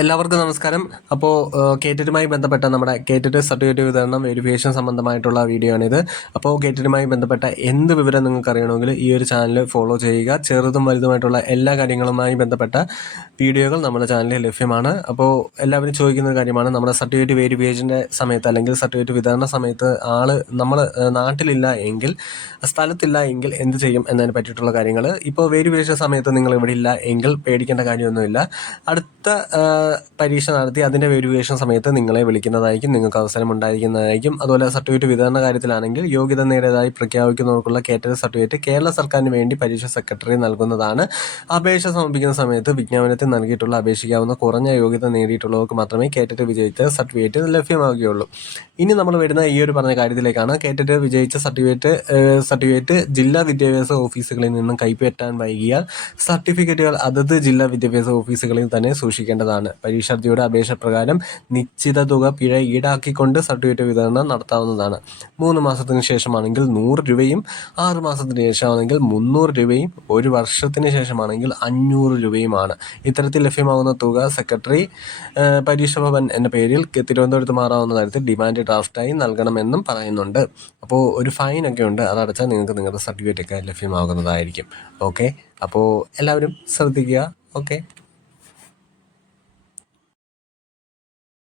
എല്ലാവർക്കും നമസ്കാരം. അപ്പോൾ കേറ്ററ്റുമായി ബന്ധപ്പെട്ട നമ്മുടെ കേറ്ററ്റ് സർട്ടിഫിക്കറ്റ് വിതരണം വെരിഫിക്കേഷൻ സംബന്ധമായിട്ടുള്ള വീഡിയോ ആണിത്. അപ്പോൾ കേറ്ററ്റുമായി ബന്ധപ്പെട്ട എന്ത് വിവരം നിങ്ങൾക്ക് അറിയണമെങ്കിൽ ഈ ഒരു ചാനൽ ഫോളോ ചെയ്യുക. ചെറുതും വലുതുമായിട്ടുള്ള എല്ലാ കാര്യങ്ങളുമായി ബന്ധപ്പെട്ട വീഡിയോകൾ നമ്മുടെ ചാനലിൽ ലഭ്യമാണ്. അപ്പോൾ എല്ലാവരും ചോദിക്കുന്ന കാര്യമാണ്. നമ്മുടെ സർട്ടിഫിക്കറ്റ് വെരിഫിക്കേഷന്റെ സമയത്ത് അല്ലെങ്കിൽ സർട്ടിഫിക്കറ്റ് വിതരണ സമയത്ത് ആൾ നമ്മൾ നാട്ടിലില്ല എങ്കിൽ സ്ഥലത്തില്ല എങ്കിൽ എന്ത് ചെയ്യും എന്നതിനെ പറ്റിയിട്ടുള്ള കാര്യങ്ങൾ ഇപ്പോൾ വെരിഫിക്കേഷൻ സമയത്ത് നിങ്ങൾ ഇവിടെ ഇല്ല എങ്കിൽ പേടിക്കേണ്ട കാര്യമൊന്നുമില്ല. അടുത്ത പരീക്ഷ നടത്തി അതിന്റെ വെരിഫിക്കേഷൻ സമയത്ത് നിങ്ങളെ വിളിക്കുന്നതായിരിക്കും നിങ്ങൾക്ക് അവസരം ഉണ്ടായിരിക്കുന്നതായിരിക്കും അതുപോലെ സർട്ടിഫിക്കറ്റ് വിതരണ കാര്യത്തിലാണെങ്കിൽ യോഗ്യത നേടിയതായി പ്രഖ്യാപിക്കുന്നവർക്കുള്ള കേറ്റഡ് സർട്ടിഫിക്കറ്റ് കേരള സർക്കാരിന് വേണ്ടി പരീക്ഷ സെക്രട്ടറി നൽകുന്നതാണ്. അപേക്ഷ സമർപ്പിക്കുന്ന സമയത്ത് വിജ്ഞാപനത്തിൽ നൽകിയിട്ടുള്ള അപേക്ഷിക്കാവുന്ന കുറഞ്ഞ യോഗ്യത നേടിയിട്ടുള്ളവർക്ക് മാത്രമേ കേറ്ററ്റ് വിജയിച്ച സർട്ടിഫിക്കറ്റ് ലഭ്യമാകുകയുള്ളൂ ഇനി നമ്മൾ വരുന്ന ഈ ഒരു പറഞ്ഞ കാര്യത്തിലേക്കാണ്. കേറ്ററ്റ് വിജയിച്ച സർട്ടിഫിക്കറ്റ് സർട്ടിഫിക്കറ്റ് ജില്ലാ വിദ്യാഭ്യാസ ഓഫീസുകളിൽ നിന്നും കൈപ്പറ്റാൻ വൈകിയാൽ സർട്ടിഫിക്കറ്റുകൾ അതത് ജില്ലാ വിദ്യാഭ്യാസ ഓഫീസുകളിൽ തന്നെ സൂക്ഷിക്കേണ്ടതാണ്. പരീക്ഷാർത്ഥിയുടെ അപേക്ഷ പ്രകാരം നിശ്ചിത തുക പിഴ ഈടാക്കിക്കൊണ്ട് സർട്ടിഫിക്കറ്റ് വിതരണം നടത്താവുന്നതാണ്. മൂന്ന് മാസത്തിന് ശേഷമാണെങ്കിൽ നൂറ് രൂപയും ആറ് മാസത്തിന് ശേഷമാണെങ്കിൽ മുന്നൂറ് രൂപയും ഒരു വർഷത്തിന് ശേഷമാണെങ്കിൽ അഞ്ഞൂറ് രൂപയുമാണ്. ഇത്തരത്തിൽ ലഭ്യമാകുന്ന തുക സെക്രട്ടറി പരീക്ഷ ഭവൻ എന്ന പേരിൽ തിരുവനന്തപുരത്ത് മാറാവുന്ന തരത്തിൽ ഡിമാൻഡ് ഡ്രാഫ്റ്റായി നൽകണമെന്നും പറയുന്നുണ്ട്. അപ്പോൾ ഒരു ഫൈൻ ഒക്കെ ഉണ്ട്. അതടച്ചാൽ നിങ്ങൾക്ക് നിങ്ങളുടെ സർട്ടിഫിക്കറ്റ് ഒക്കെ ലഭ്യമാകുന്നതായിരിക്കും. ഓക്കെ? അപ്പോൾ എല്ലാവരും ശ്രദ്ധിക്കുക. ഓക്കെ?